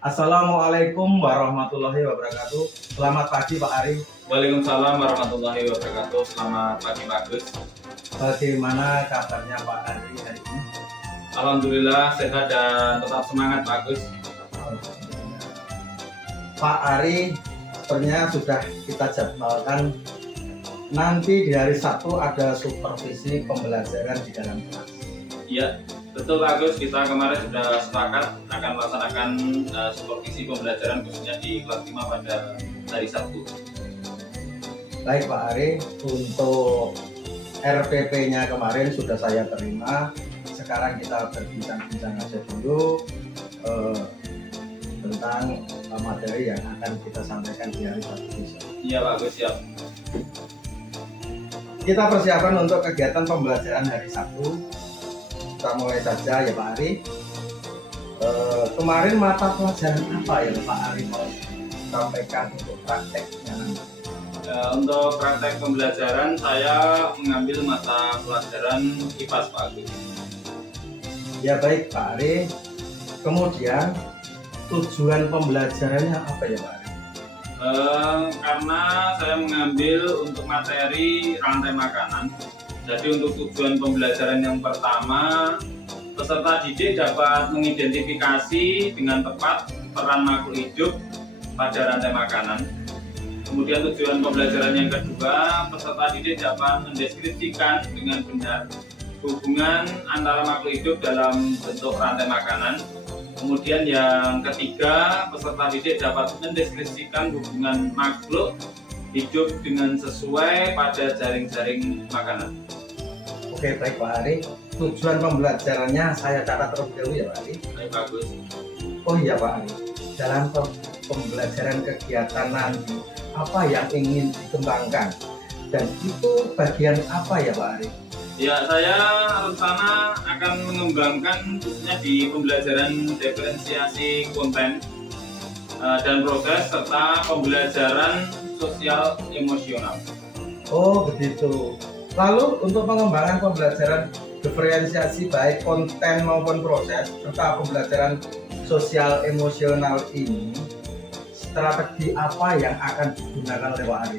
Assalamualaikum warahmatullahi wabarakatuh. Selamat pagi Pak Ari. Waalaikumsalam warahmatullahi wabarakatuh. Selamat pagi Pak Agus. Bagaimana kabarnya Pak Ari hari ini? Alhamdulillah sehat dan tetap semangat Pak Agus. Pak Ari, sepertinya sudah kita jadwalkan nanti di hari Sabtu ada supervisi pembelajaran di dalam kelas. Iya, betul Pak Agus. Kita kemarin sudah sepakat akan melaksanakan supervisi pembelajaran khususnya di kelas 5 pada hari Sabtu. Baik Pak Ari, untuk RPP-nya kemarin sudah saya terima. Sekarang kita berbincang-bincang aja dulu tentang materi yang akan kita sampaikan di hari Sabtu. Iya Pak Agus, siap. Kita persiapan untuk kegiatan pembelajaran hari Sabtu. Kita mulai saja ya Pak Ari. Kemarin mata pelajaran apa ya Pak Ari mau sampaikan untuk prakteknya nanti? Untuk praktek pembelajaran saya mengambil mata pelajaran IPAS Pak Agus. Ya baik Pak Ari. Kemudian tujuan pembelajarannya apa ya Pak Ari? Karena saya mengambil untuk materi rantai makanan. Jadi untuk tujuan pembelajaran yang pertama, peserta didik dapat mengidentifikasi dengan tepat peran makhluk hidup pada rantai makanan. Kemudian tujuan pembelajaran yang kedua, peserta didik dapat mendeskripsikan dengan benar hubungan antara makhluk hidup dalam bentuk rantai makanan. Kemudian yang ketiga, peserta didik dapat mendeskripsikan hubungan makhluk hidup dengan sesuai pada jaring-jaring makanan. Oke baik Pak Ari. Tujuan pembelajarannya saya catat terlebih dahulu ya Pak Ari. Baik, bagus. Oh iya Pak Ari. Dalam pembelajaran kegiatan nanti apa yang ingin dikembangkan dan itu bagian apa ya Pak Ari? Ya, saya rencana akan mengembangkan khususnya di pembelajaran diferensiasi konten dan proses serta pembelajaran sosial emosional. Oh begitu. Lalu untuk pengembangan pembelajaran diferensiasi baik konten maupun proses serta pembelajaran sosial emosional ini, strategi apa yang akan digunakan oleh Pak Ari?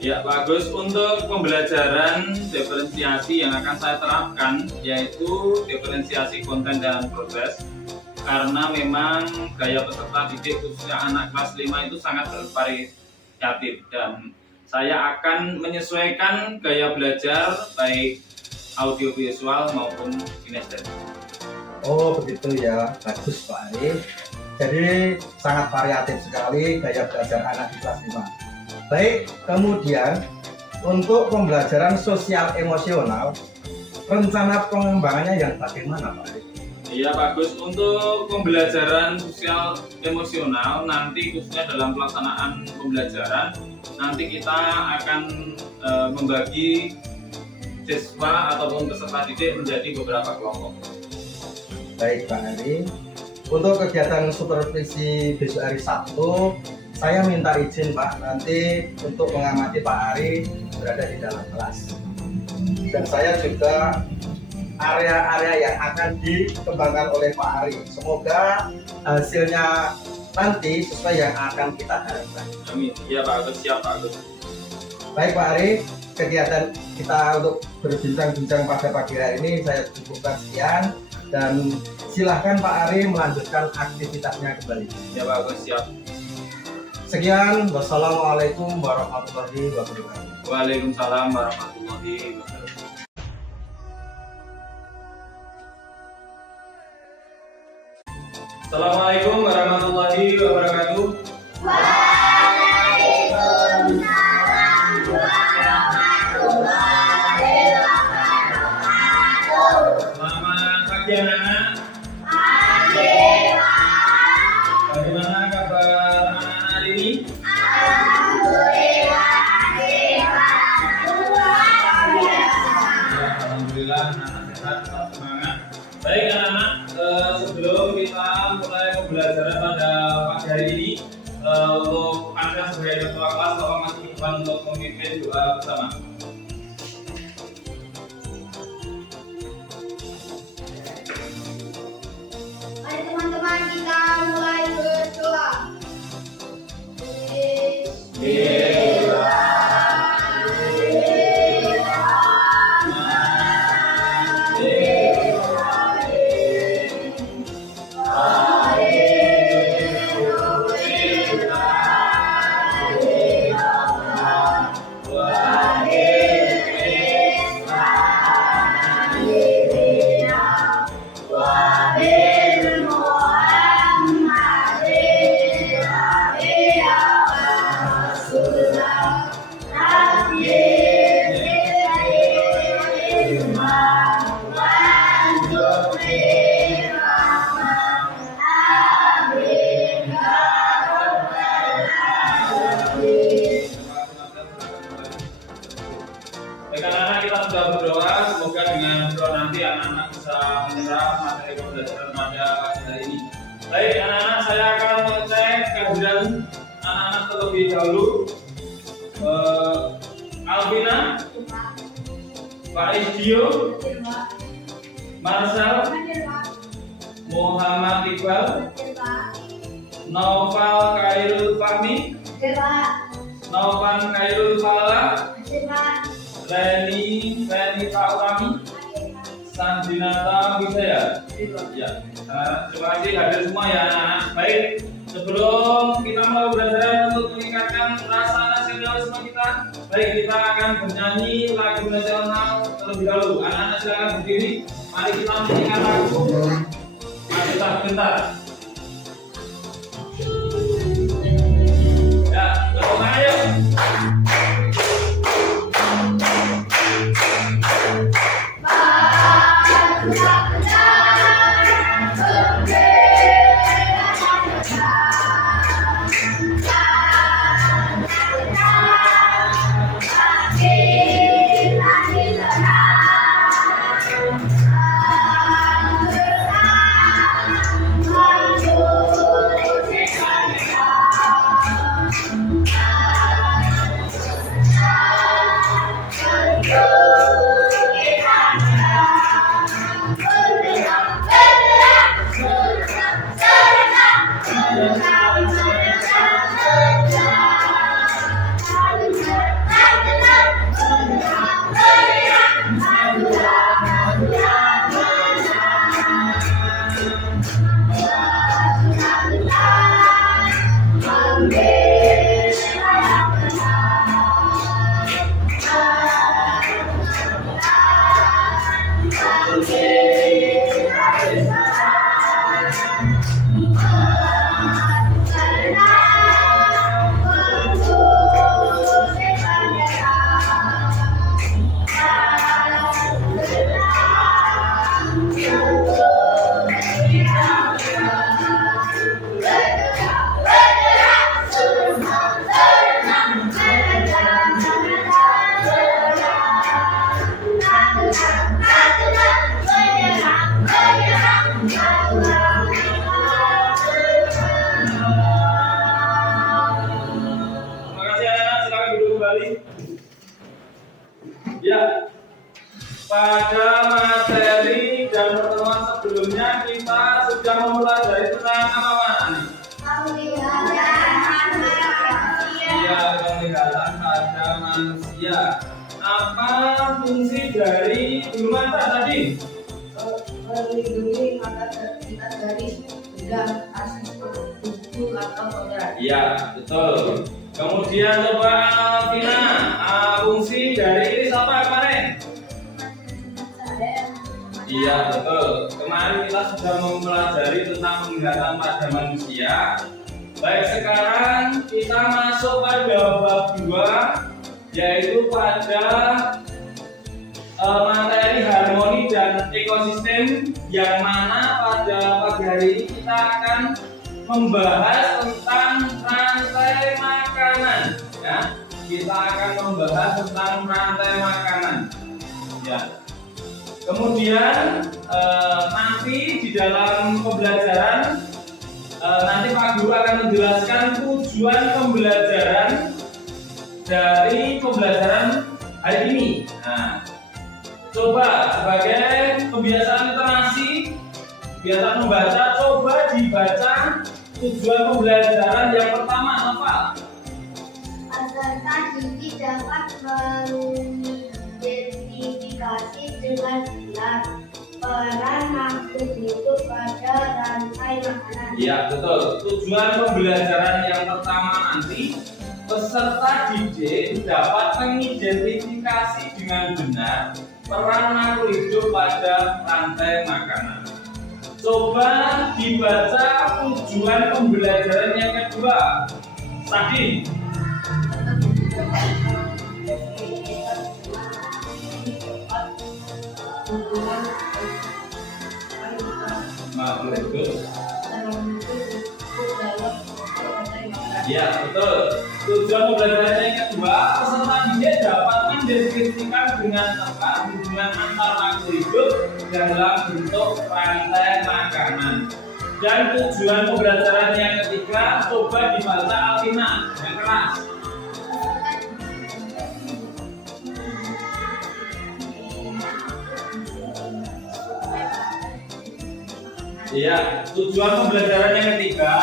Ya bagus, untuk pembelajaran diferensiasi yang akan saya terapkan yaitu diferensiasi konten dan proses, karena memang gaya peserta didik khususnya anak kelas 5 itu sangat bervariatif dan saya akan menyesuaikan gaya belajar baik audiovisual maupun kinestetik. Oh begitu ya, bagus Pak Ari. Jadi sangat variatif sekali gaya belajar anak di kelas 5. Baik, kemudian untuk pembelajaran sosial emosional, rencana pengembangannya yang bagaimana Pak Ari? Iya bagus, untuk pembelajaran sosial emosional nanti khususnya dalam pelaksanaan pembelajaran nanti kita akan membagi siswa ataupun peserta didik menjadi beberapa kelompok. Baik Pak Ari, untuk kegiatan supervisi besok hari Sabtu, saya minta izin Pak nanti untuk mengamati Pak Ari berada di dalam kelas. Dan saya juga area-area yang akan dikembangkan oleh Pak Ari. Semoga hasilnya nanti sesuai yang akan kita harapkan. Amin. Iya Pak Agus, siap Pak Agus. Baik Pak Ari, kegiatan kita untuk berbincang-bincang pada pagi hari ini saya cukupkan sekian dan silahkan Pak Ari melanjutkan aktivitasnya kembali. Ya Pak Agus, siap. Sekian, wassalamualaikum warahmatullahi wabarakatuh. Waalaikumsalam warahmatullahi wabarakatuh. Assalamualaikum warahmatullahi wabarakatuh. Waalaikumsalam warahmatullahi wabarakatuh. Selamat pagi anak-anak. Pagi, Pak. Bagaimana kabar anak-anak hari ini? Alhamdulillah sehat, luar biasa. Alhamdulillah anak-anak sehat, tetap semangat. Baik anak-anak, sebelum kita mulai pembelajaran pada pagi hari ini, untuk Anda sebagai ketua kelas, Bapak masih depan untuk memimpin doa bersama. Mari teman-teman kita mulai sudah berdoa, semoga dengan doa nanti anak-anak bisa menyerap materi pembelajaran pada pagi hari ini. Baik anak-anak, saya akan mengecek kehadiran anak-anak terlebih dahulu. Alvina, Pak Isdio, Marcel, Muhammad Iqbal, Noval Khairul Fahmi, Novan Khairul Fala, Reni Faurami, Sandinata Wisaya. Ya, terima kasih hadir semua ya anak-anak. Baik, sebelum kita mulai belajar untuk meningkatkan rasa nasionalisme kita, baik kita akan bernyanyi lagu nasional terlebih dahulu. Anak-anak silakan berdiri. Mari kita menyanyikan lagu. Mari kita bentar. Ya, langsung ayo. Ya, pada materi dan pertemuan sebelumnya kita sudah mempelajari tentang apa Pak? Ya, penglihatan pada manusia. Apa fungsi dari bulu mata tadi? Melindungi mata kita dari benda asing tubuh atau kodrat. Iya, betul. Kemudian coba Alvina, fungsi dari iris apa kemarin? Iya, betul. Kemarin kita sudah mempelajari tentang penglihatan pada manusia. Baik, sekarang kita masuk pada bab 2, yaitu pada materi harmoni dan ekosistem, yang mana pada pagi hari ini kita akan membahas tentang rantai makanan. Ya, kita akan membahas tentang rantai makanan. Ya. Kemudian nanti di dalam pembelajaran nanti Pak Guru akan menjelaskan tujuan pembelajaran dari pembelajaran hari ini. Nah, coba sebagai kebiasaan literasi, kebiasaan membaca, coba dibaca tujuan pembelajaran yang pertama apa? Peserta didik dapat mengidentifikasi dengan jelas peran makhluk hidup pada rantai makanan. Iya, betul. Tujuan pembelajaran yang pertama nanti, peserta didik dapat mengidentifikasi dengan benar peran makhluk hidup pada rantai makanan. Coba dibaca tujuan pembelajaran yang kedua. Tadi. Makhluk hidup. Ya, betul. Tujuan pembelajaran yang kedua, peserta didik dapat mendeskripsikan dengan apa? Hubungan antar makhluk hidup dalam bentuk rantai makanan. Dan tujuan pembelajaran yang ketiga, coba dibaca Alvina yang keras. Iya, tujuan pembelajaran yang ketiga,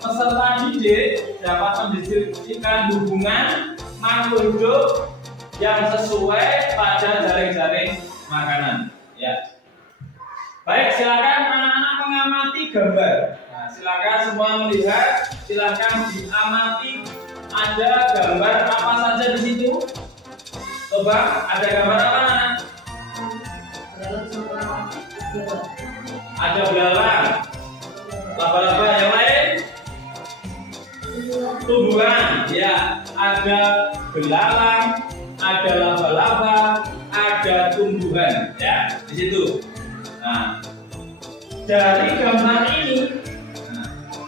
peserta didik dapat mendeskripsikan hubungan makhluk hidup yang sesuai pada jaring-jaring makanan. Ya. Baik, silakan anak-anak mengamati gambar. Nah, silakan semua melihat, silakan diamati. Ada gambar apa saja di situ? Coba, ada gambar apa, anak? Ada belalang, laba-laba, yang lain? Tumbuhan, ya. Ada belalang, ada laba-laba, ada tumbuhan, ya. Di situ. Nah, dari gambar ini,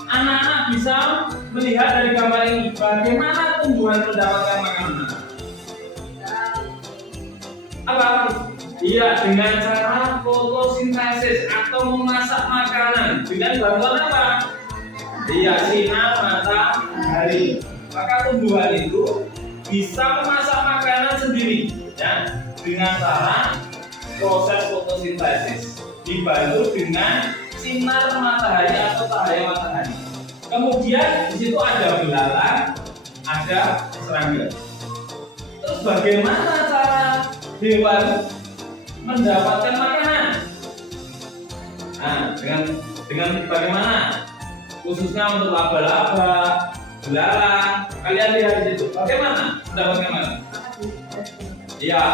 anak-anak bisa melihat dari gambar ini bagaimana tumbuhan mendapatkan makanan. Apa? Iya, dengan cara fotosintesis atau memasak makanan dengan bantuan apa? Iya, sinar matahari. Maka tumbuhan itu bisa memasak makanan sendiri, ya, dengan cara proses fotosintesis dibantu dengan sinar matahari atau cahaya matahari. Kemudian di situ ada belalang, ada serangga. Terus bagaimana cara hewan mendapatkan makanan? Nah, dengan bagaimana? Khususnya untuk laba-laba, belalang, kalian lihat di situ. Bagaimana mendapatkan makanan? Iya,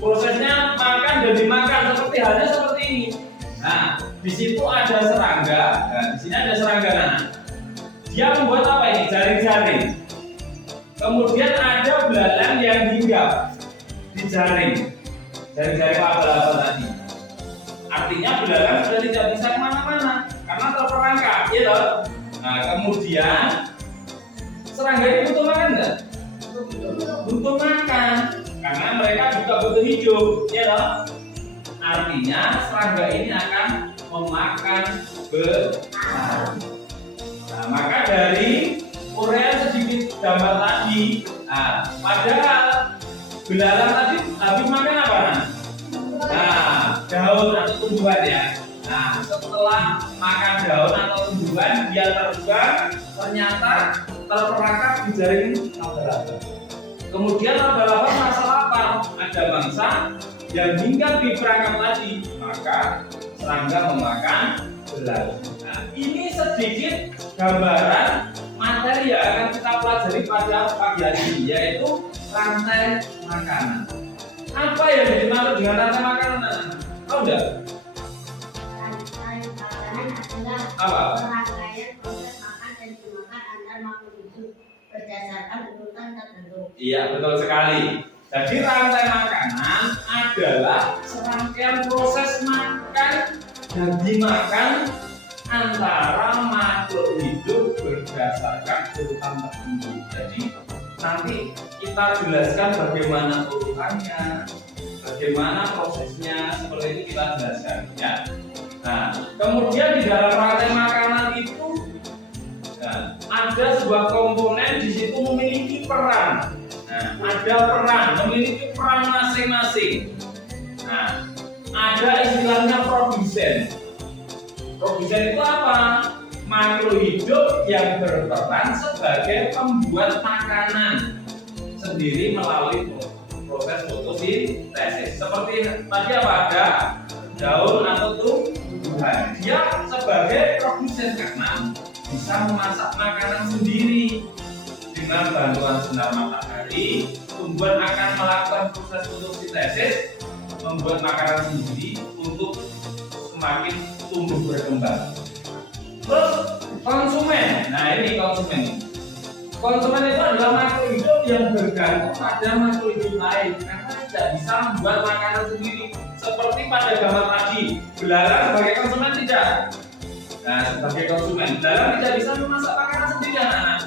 prosesnya makan dan dimakan seperti halnya seperti ini. Nah, di situ ada serangga. Nah, di sini ada serangga. Nah, dia membuat apa ini? Jaring-jaring. Kemudian ada belalang yang hinggap di jaring. Jaring-jaring laba-laba tadi. Artinya belalang sudah tidak bisa kemana-mana karena terperangkap, ya toh. Nah, kemudian serangga ini butuh makan nggak? Butuh makan karena mereka juga butuh hidup, ya toh. Artinya serangga ini akan memakan belalang. Nah, maka dari uraian sedikit gambar tadi, nah, padahal belalang tadi habis makan apa? Nah, daun atau tumbuhan, ya. Nah, setelah makan daun atau tumbuhan, dia terbang, ternyata terperangkap di jaring laba-laba. Kemudian laba-laba merasa lapar, ada mangsa yang hinggap di perangkap tadi, maka serangga memakan belalang. Nah, ini sedikit gambaran materi yang akan kita pelajari pada pagi hari ini, yaitu rantai makanan. Apa yang dimaksud dengan rantai makanan? Tahu enggak? Rantai makanan adalah Apa? rangkaian proses makan dan dimakan antar makhluk hidup berdasarkan urutan tertentu. Iya, betul sekali. Jadi rantai makanan adalah serangkaian proses makan dan dimakan antara makhluk hidup berdasarkan urutan tertentu. Jadi nanti kita jelaskan bagaimana urutannya, bagaimana prosesnya, seperti itu kita jelaskan, ya. Nah, kemudian di dalam rantai makanan itu, nah, ada sebuah komponen di situ memiliki peran. Nah, ada peran, memiliki peran masing-masing. Nah, ada istilahnya produsen. Produsen itu apa? Makhluk hidup yang berperan sebagai pembuat makanan sendiri melalui proses fotosintesis. Seperti tadi apa? Ada daun atau tumbuhan. Dia sebagai produsen karena bisa memasak makanan sendiri dengan bantuan sinar matahari. Tumbuhan akan melakukan proses fotosintesis, membuat makanan sendiri untuk semakin tumbuh berkembang. Terus konsumen, nah ini konsumen. Konsumen itu adalah makhluk hidup yang bergantung pada makhluk hidup lain karena tidak bisa membuat makanan sendiri. Seperti pada gambar tadi, belalang sebagai konsumen tidak. Nah, sebagai konsumen, belalang tidak bisa memasak makanan sendiri, anak-anak.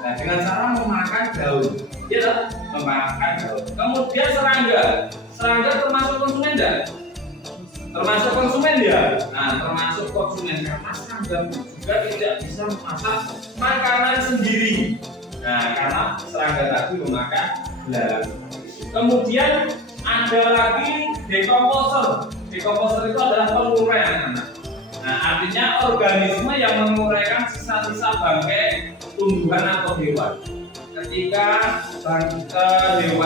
Nah, dengan cara memakan daun. ya memakan daun. Kemudian serangga termasuk konsumen enggak? Termasuk konsumen ya. Nah, termasuk konsumen karena serangga juga tidak bisa memasak makanan sendiri. Nah, karena serangga tadi memakan belalang. Kemudian ada lagi decomposer. Decomposer itu adalah pengurai anak-anak. Nah, artinya organisme yang menguraikan sisa-sisa bangkai tumbuhan atau hewan. Ketika hewan tertentu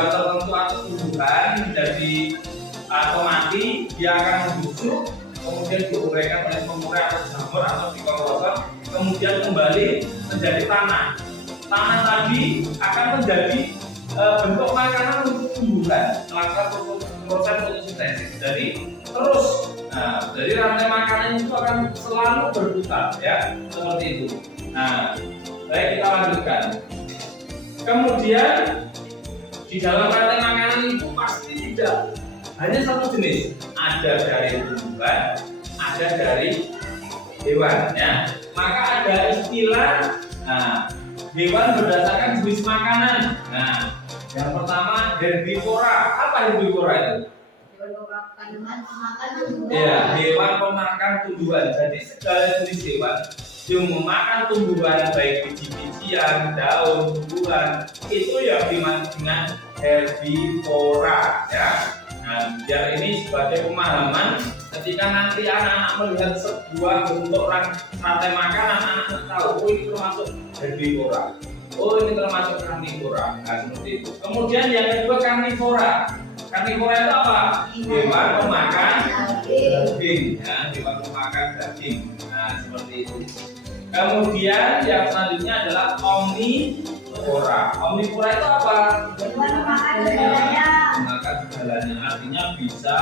atau tumbuhan menjadi atau mati, dia akan membusuk, kemudian diuraikan oleh pengurai atau jamur atau decomposer, kemudian kembali menjadi tanah. Tanah tadi akan menjadi bentuk makanan untuk tumbuhan, melakukan proses fotosintesis. Jadi terus, jadi rantai makanan itu akan selalu berputar, ya, seperti itu. Nah, baik, kita lanjutkan. Kemudian di dalam rantai makanan itu pasti tidak hanya satu jenis, ada dari tumbuhan, ada dari hewan, ya. Maka ada istilah hewan berdasarkan jenis makanan. Nah, yang pertama herbivora. Apa herbivora itu? Ya, hewan pemakan tumbuhan. Jadi segala jenis hewan yang memakan tumbuhan, baik biji-bijian, daun, tumbuhan, itu yang dimaksud dengan herbivora, ya. Nah, biar ini sebagai pemahaman, ketika nanti anak-anak melihat sebuah bentuk rantai makanan, anak-anak tahu, oh ini termasuk herbivora, oh ini termasuk karnivora. Nah, seperti itu. Kemudian yang kedua karnivora. Karnivora itu apa? Hewan pemakan daging, ya, hewan pemakan daging. Nah, seperti itu. Kemudian yang selanjutnya adalah omnivora. Omnivora itu apa? Hewan pemakan segalanya. Makan segalanya, artinya bisa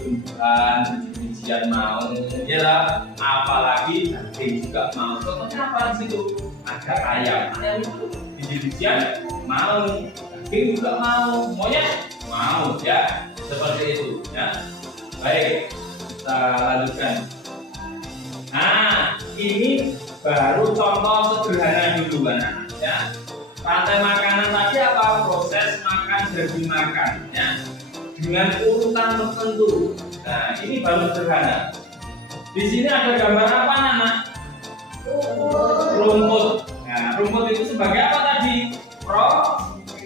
tumbuhan, biji-bijian mau, ya, apalagi daging juga mau. Contohnya apa di situ? Ada ayam itu biji-bijian mau, daging juga mau, monyet mau, ya, seperti itu, ya. Baik, kita lanjutkan. Nah, ini baru contoh sederhana dulu, anak, ya. Rantai makanan tadi apa? Proses makan jadi makan, ya, dengan urutan tertentu. Nah, ini baru sederhana. Di sini ada gambar apa, anak? Rumput. Nah, rumput itu sebagai apa tadi?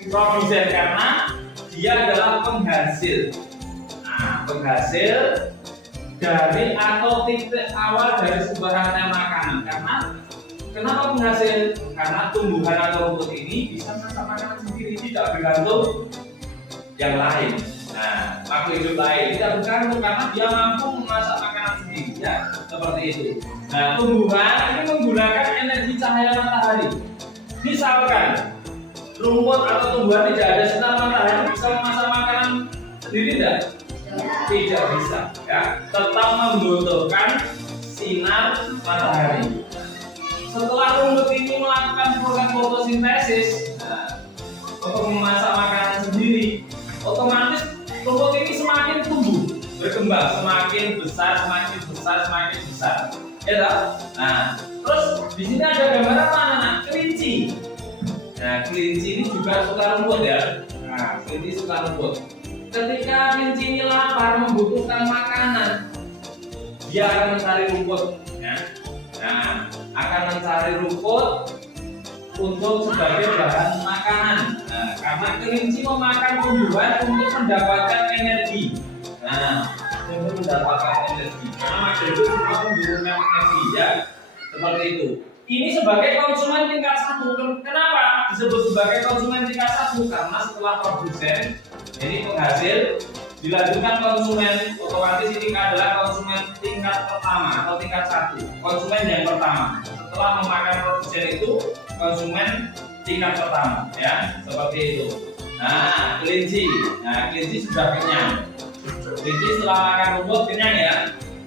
Produsen, karena dia adalah penghasil. Nah, penghasil dari atau titik awal dari sebuah rantai makanan. Karena kenapa penghasil? Karena tumbuhan atau rumput ini bisa masak makanan sendiri, tidak bergantung yang lain. Nah, makhluk hidup lain tidak bergantung karena dia mampu memasak makanan sendiri, ya, seperti itu. Nah, tumbuhan ini menggunakan energi cahaya matahari. Misalkan rumput atau tumbuhan tidak ada sinar matahari, bisa memasak makanan sendiri tidak? Tidak bisa, ya. Tetap membutuhkan sinar matahari. Setelah rumput ini melakukan proses fotosintesis, untuk memasak makanan sendiri, otomatis rumput ini semakin tumbuh, berkembang, semakin besar, ya. Nah, terus di sini ada gambar apa, anak? Kelinci. Nah, kelinci ini juga suka rumput, ya. Nah, kelinci suka rumput. Ketika kelinci ini lapar, membutuhkan makanan, dia akan mencari rumput, ya. Nah, akan mencari rumput untuk sebagai bahan makanan. Nah, karena kelinci memakan tumbuhan untuk mendapatkan energi. Nah, untuk mendapatkan energi. Karena makhluk itu semua membutuhkan energi, ya, seperti itu. Ini sebagai konsumen tingkat 1. Kenapa disebut sebagai konsumen tingkat 1? Karena setelah produsen, ini penghasil, dilanjutkan konsumen, otomatis ini adalah konsumen tingkat pertama atau tingkat 1. Konsumen yang pertama. Setelah memakan produsen itu, konsumen tingkat pertama, ya, seperti itu. Nah, kelinci. Nah, kelinci sudah kenyang. Kelinci setelah makan rumput kenyang, ya.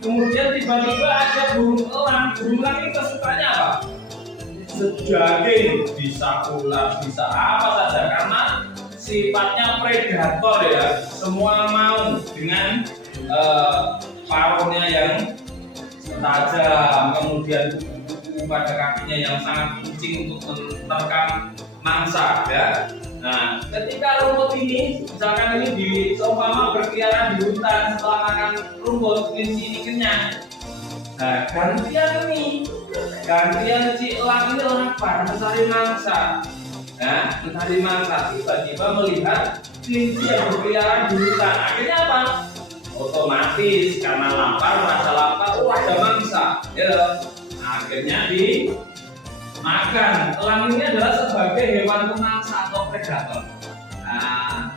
Kemudian tiba-tiba ada burung elang. Burung elang ini kesukaannya apa? Daging, bisa ular, bisa apa saja, karena sifatnya predator, ya. Semua mau dengan paruhnya yang tajam, kemudian pada kakinya yang sangat licin untuk menerkam mangsa, ya. Nah, ketika rumput ini, misalkan ini seumpama berkeliaran di hutan setelah makan rumput, kelinci ini kenyang. Nah, gantian si elang ini lapar, mencari mangsa. Nah, mencari mangsa, tiba-tiba melihat kelinci yang berkeliaran di hutan. Akhirnya apa? Otomatis karena lapar, merasa lapar, ada mangsa, ya. Akhirnya dimakan. Elang ini adalah sebagai hewan pemangsa atau predator. Nah,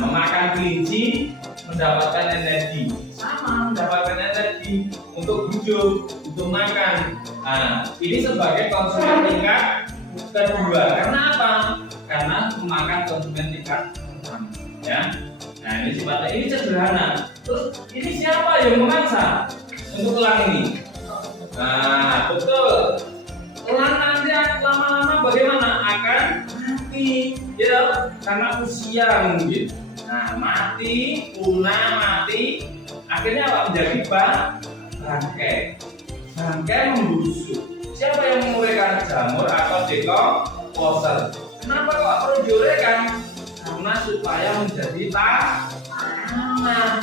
memakan kelinci mendapatkan energi, sama mendapatkan energi untuk hidup, untuk makan. Nah, ini sebagai konsumen tingkat kedua. Karena apa? Karena memakan konsumen tingkat pertama, ya. Nah, ini sifatnya ini sederhana. Terus ini siapa yang memangsa untuk elang ini? Nah, betul. Elang nanti lama-lama bagaimana? Akan mati, ya, karena usia mungkin. Nah, mati, punah, mati. Akhirnya apa? Menjadi bangkai. Bangkai membusuk. Siapa yang menguraikan? Jamur atau dekomposer. Kenapa kok perlu diuraikan? Karena supaya menjadi tanah.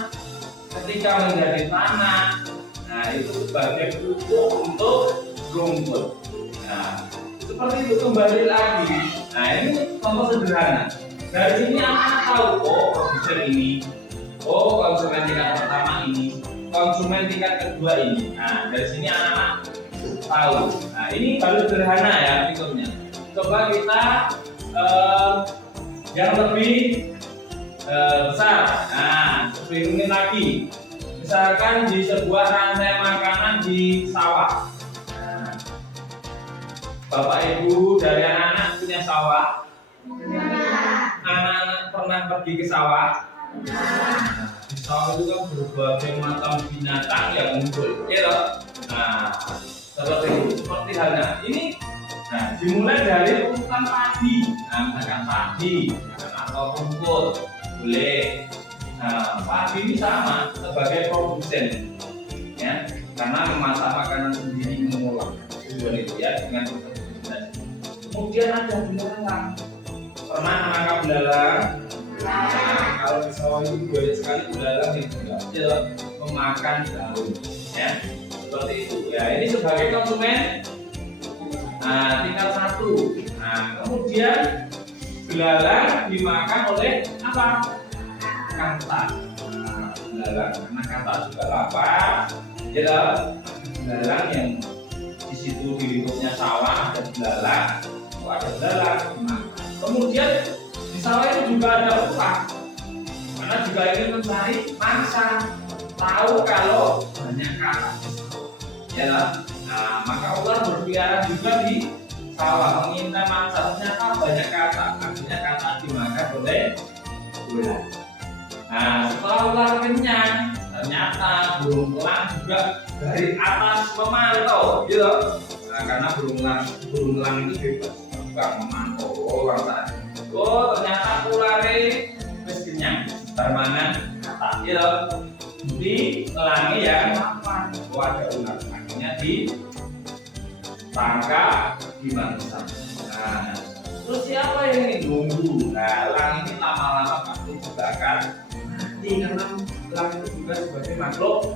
Ketika menjadi tanah, nah itu sebagai pupuk untuk rumput. Nah, seperti itu kembali lagi. Nah, ini contoh sederhana. Dari sini anak tahu, oh produsen ini, oh konsumen tingkat pertama ini, konsumen tingkat kedua ini. Nah, dari sini anak-anak tahu. Nah, ini baru sederhana ya fiturnya. Coba kita yang lebih besar. Nah, lebih rumit lagi. Misalkan di sebuah rantai makanan di sawah. Nah, Bapak Ibu dari anak-anak punya sawah? Anak-anak pernah pergi ke sawah? Nah, di sawah itu kan berbagai macam binatang yang muncul, ya loh. Nah, seperti itu, seperti halnya ini. Nah, dimulai dari urutan padi. Nah, misalkan padi atau rumput, boleh. Nah, padi ini sama sebagai produsen, ya, karena memasak makanan sendiri, mengolah itu ya dengan produsen. Kemudian ada belalang. Pernah menangkap belalang? Nah, kalau di sawah itu banyak sekali belalang yang berhasil memakan daun, ya, seperti itu. Ya, ini sebagai konsumen. Nah, tingkat satu. Nah, kemudian belalang dimakan oleh apa? Katak. Nah, belalang karena katak juga lapar, ya, belalang yang di situ di lingkupnya sawah ada belalang, ada belalang. Nah, kemudian di sawah itu juga ada ular, karena juga ingin mencari mangsa. Tahu kalau banyak katak, ya. Nah, maka ular berkeliaran juga di sawah mengintai mangsa. Ternyata banyak katak, akhirnya katak dimakan oleh ular. Nah, setelah ular kenyang, ternyata burung elang juga dari atas memantau, gitu. Nah, karena burung elang itu bebas terbang memantau. Oh, ternyata ularnya wis kenyang, permanen katak, gitu. Jadi elangnya yang mapan. Oh, ada ular, akhirnya ditangkap, dimangsa. Nah, terus siapa yang ini nunggu? Nah, elang ini lama-lama pasti juga akan mati, karena elang itu juga sebagai makhluk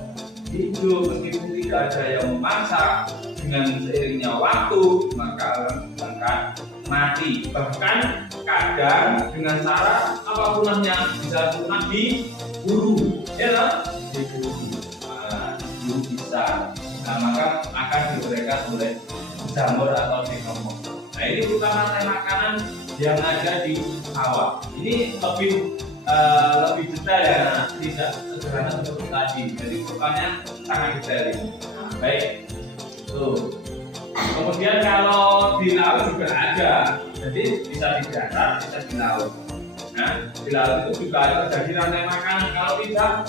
hidup, meskipun tidak ada yang memangsa. Dengan seiringnya waktu, maka elang akan mati. Bahkan kadang dengan cara apa punahnya? Bisa punah diburu, ya kan? Diburu. Nah, diburu bisa. Nah, maka akan diberikan oleh jamur atau dekomposer. Nah, ini bukan rantai makanan yang ada di sawah. Ini lebih detail ya, tidak sederhana seperti tadi. Jadi rupanya sangat detail ini. Nah, baik. Tuh. Kemudian kalau di laut juga ada. Jadi bisa di darat, bisa di laut. Nah, di laut itu juga ada terjadi rantai makanan. Kalau tidak,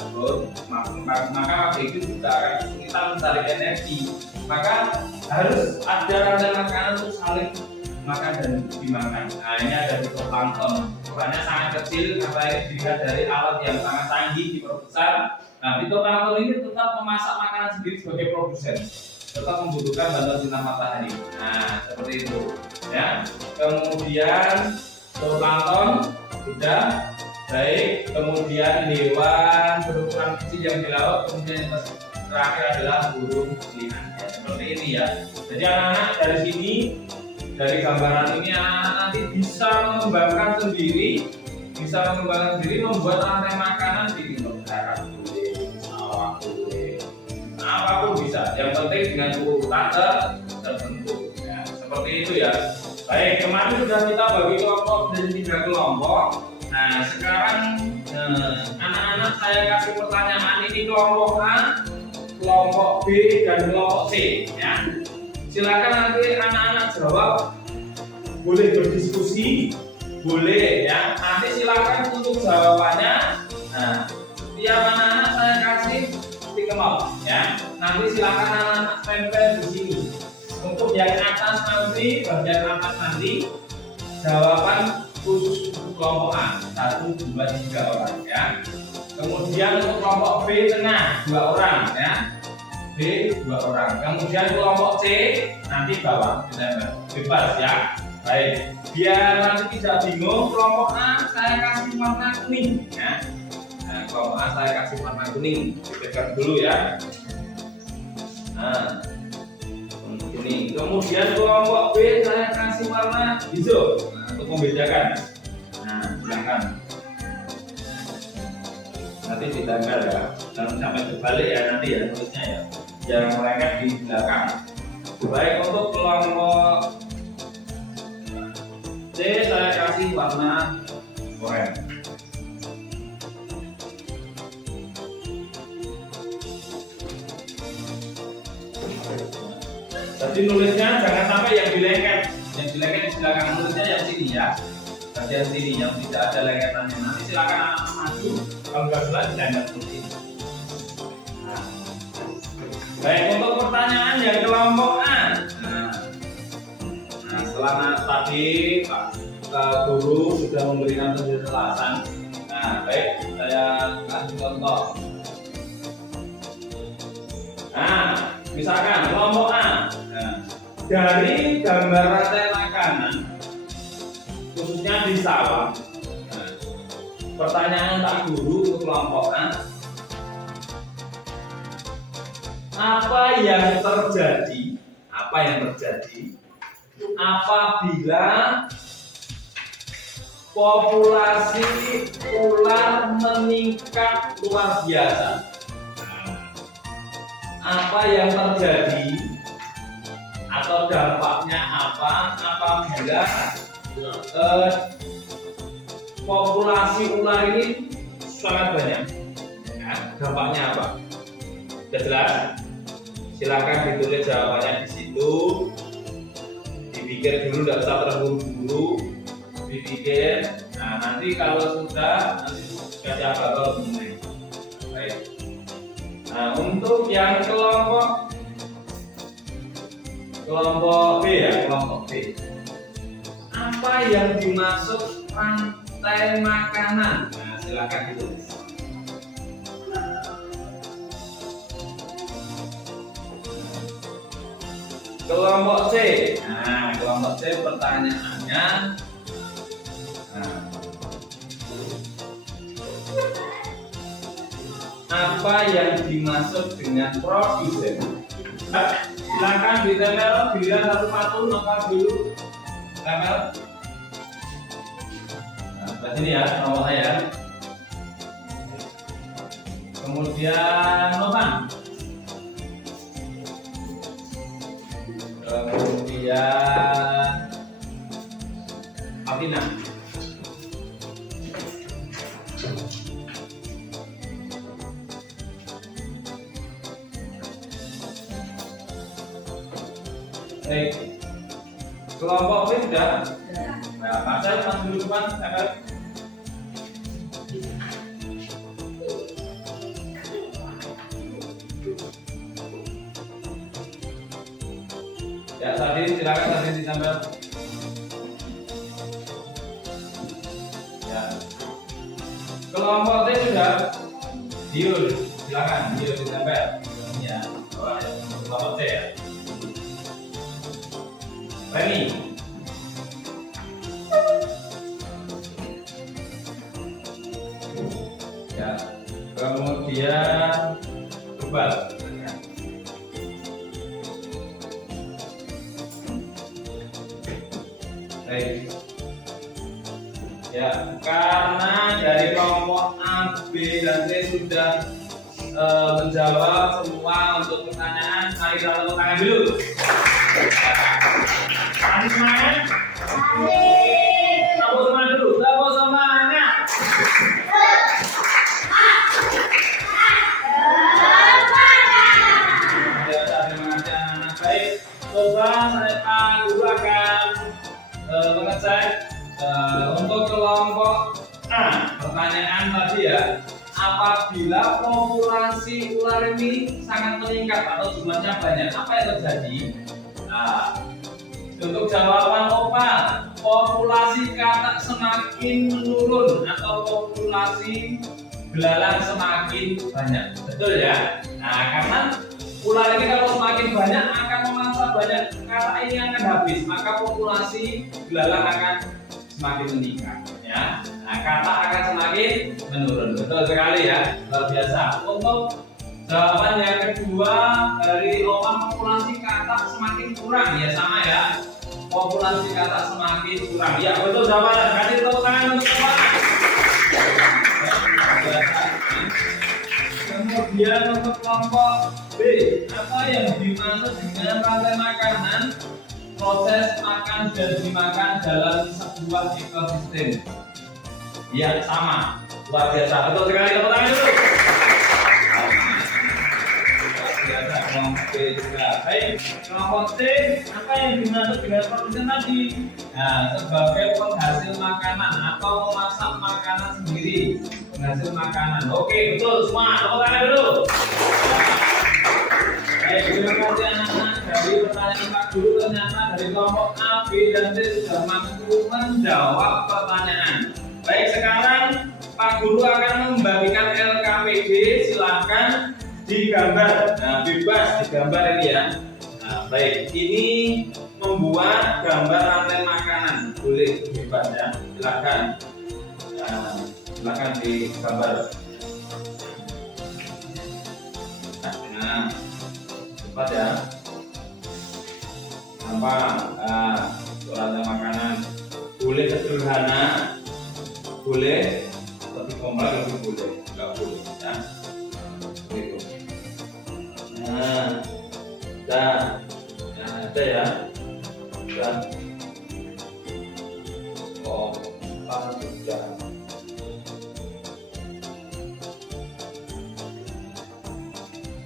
maka itu juga akan kesulitan mencari energi. Maka harus ada rantai makanan untuk saling makan dan dimakan. Nah, ini ada fitoplankton. Ukurannya sangat kecil karena ini dilihat dari alat yang sangat canggih diperbesar. Nah, fitoplankton ini tetap memasak makanan sendiri sebagai produsen, tetap membutuhkan bantuan sinar matahari. Nah, seperti itu, ya. Kemudian Zooplankton sudah. Baik, kemudian hewan berukuran kecil yang di laut, kemudian yang terakhir adalah burung pelihan. Ya, seperti ini ya. Jadi anak-anak dari sini, dari gambaran ini anak-anak nanti bisa mengembangkan sendiri, membuat rantai makanan di darat boleh, sawah boleh, apapun bisa. Yang penting dengan urutan tertentu. Ya, seperti itu ya. Baik, kemarin sudah kita bagi kelompok dari 3 kelompok. Nah, sekarang anak-anak saya kasih pertanyaan ini kelompok A, kelompok B, dan kelompok C. Ya, silakan nanti anak-anak jawab. Boleh berdiskusi, boleh ya. Nanti silakan untuk jawabannya. Nah, tiap anak-anak saya kasih titik up ya. Nanti silakan anak-anak tempel di sini. Untuk yang atas nanti, bagian atas nanti jawaban khusus untuk kelompok A 1, 2, 3 orang ya. Kemudian untuk kelompok B tengah 2 orang ya. B 2 orang. Kemudian kelompok C nanti bawah ditempel bebas ya. Baik, biar nanti tidak bingung, kelompok A saya kasih warna kuning ya. Nah, kelompok A saya kasih warna kuning, dipegang dulu ya. Nah, kuning. Kemudian kelompok B saya kasih warna hijau untuk membedakan. Nah, silakan. Nanti ditempel ya, jangan sampai terbalik ya nanti ya tulisnya ya. Jangan melengket di belakang. Baik, untuk kelompok C saya kasih warna oranye. Jadi nulisnya jangan sampai yang dilengket di belakang, nulisnya yang sini ya. Bagian sini yang tidak ada lengketannya. Nanti silakan anak maju, kalau nggak jelas dilengket seperti ini. Nah. Baik, untuk pertanyaan yang kelompok A. Nah, setelah tadi Pak Guru sudah memberikan penjelasan. Nah, baik, saya kasih contoh. Nah, misalkan kelompok A. Nah, dari gambar rantai makanan, khususnya di sawah. Nah, pertanyaan Pak Guru untuk kelompok A. Apa yang terjadi apabila populasi ular meningkat luar biasa? Apa yang terjadi atau dampaknya apa apabila populasi ular ini sangat banyak? Ya, dampaknya apa? Sudah jelas? Silakan ditulis jawabannya di situ. Dipikir dulu, tidak usah terburu-buru. Dipikir. Nah, nanti kalau sudah, nanti kasih apa kalau mulai. Baik. Nah, untuk yang kelompok B ya, kelompok B. Apa yang dimaksud rantai makanan? Nah, silakan ditulis. Kelompok C. Nah, kelompok C pertanyaannya. Nah, apa yang dimaksud dengan produsen? Silakan ditempel, dilihat satu-satu, nomor dulu. Tempel. Nah, sebelah sini ya, nomornya ya. Kemudian notan. Kemudian Atina. Baik. Kelompok B sudah. Nah, Marcel masuk dulu depan, ya, tadi silakan tadi ditambah. Ya. Kelompok T sudah. Diul, silakan Diul ditambah. Ya, kelompok T ya. Reni. Ya. Kemudian tebal. Baik. Ya, karena dari kelompok A, B, dan C sudah menjawab semua untuk pertanyaan, mari kita tepuk tangan dulu. Kasih semangat. Tepuk semangat dulu. Tepuk semangat. Ya, terima kasih anak-anak. Baik, coba Pak Guru akan mengecek untuk kelompok A. Pertanyaan tadi ya, apabila populasi ular ini sangat meningkat atau jumlahnya banyak, apa yang terjadi? Nah, untuk jawaban opal, populasi katak semakin menurun atau populasi belalang semakin banyak, betul ya? Nah, karena ular ini kalau semakin banyak akan memangsa banyak katak ini akan habis, maka populasi belalang akan semakin meningkat, ya. Nah, katak akan semakin menurun, betul sekali ya, luar biasa. Untuk jawaban yang kedua dari opal, populasi katak semakin kurang, ya sama ya. Populasi katak semakin kurang, ya betul jawaban. Kasih tepuk tangan untuk opal. Kemudian untuk kelompok B, apa yang dimaksud dengan rantai makanan? Proses makan dan dimakan dalam sebuah ekosistem. Ya sama, luar biasa. Betul sekali, tepuk tangan dulu. Luar biasa, kelompok B juga. Baik, kelompok C, apa yang dimaksud dengan produsen tadi? Nah, sebagai penghasil makanan atau memasak makanan sendiri, penghasil makanan. Oke, betul semua. Tepuk tangan dulu. Baik, terima kasih anak-anak. Dari pertanyaan Pak Guru ternyata dari kelompok A, B, dan C sudah mampu menjawab pertanyaan. Baik, sekarang Pak Guru akan membagikan LKPD. Silakan digambar. Nah, bebas digambar ini ya. Nah, baik, ini membuat gambar rantai makanan. Boleh bebas ya. Silakan. Nah, silakan digambar. Nah, cepat ya. Apa? Rantai makanan. Boleh sederhana, boleh lebih kompleks, lebih boleh, nggak boleh ya. Gitu. Nah, ada ya. Oh, sudah.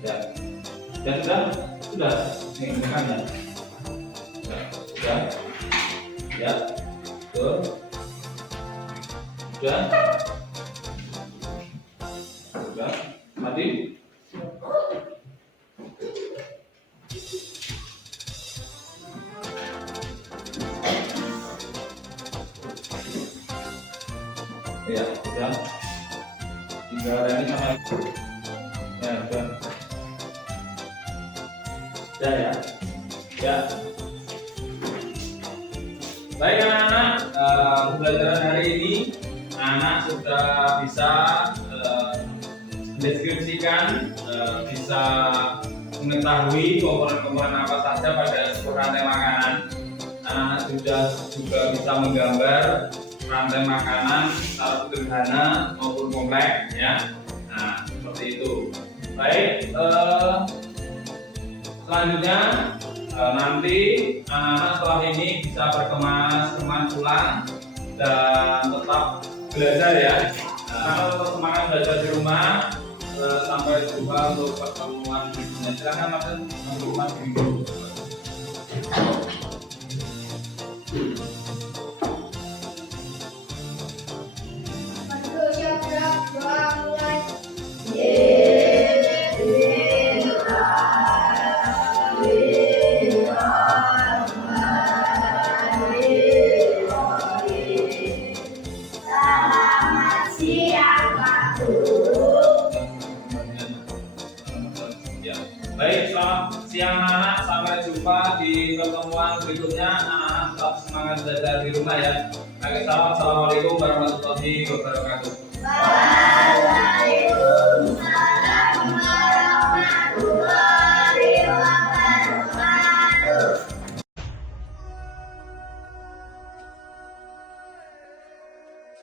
Ya, sudah. Ini kan ya. Sudah. Ya, betul. Sudah. Mati. Ya, sudah. Tinggal ini sama itu. Ya, sudah. Sudah ya. Ya. Baik anak-anak, pembelajaran hari ini anak sudah bisa mendeskripsikan, bisa mengetahui komponen-komponen apa saja pada sebuah rantai makanan. Anak-anak juga bisa menggambar rantai makanan secara sederhana maupun kompleks ya. Nah, seperti itu. Baik, selanjutnya nanti anak-anak setelah ini bisa berkemas-kemas pulang dan tetap belajar ya. Anak tetap semangat belajar di rumah. Sampai jumpa untuk pertemuan berikutnya. Silakan Mas dulu. Baik, selamat siang anak-anak. Sampai jumpa di pertemuan berikutnya. Anak-anak tetap semangat belajar di rumah ya. Assalamualaikum warahmatullahi wabarakatuh.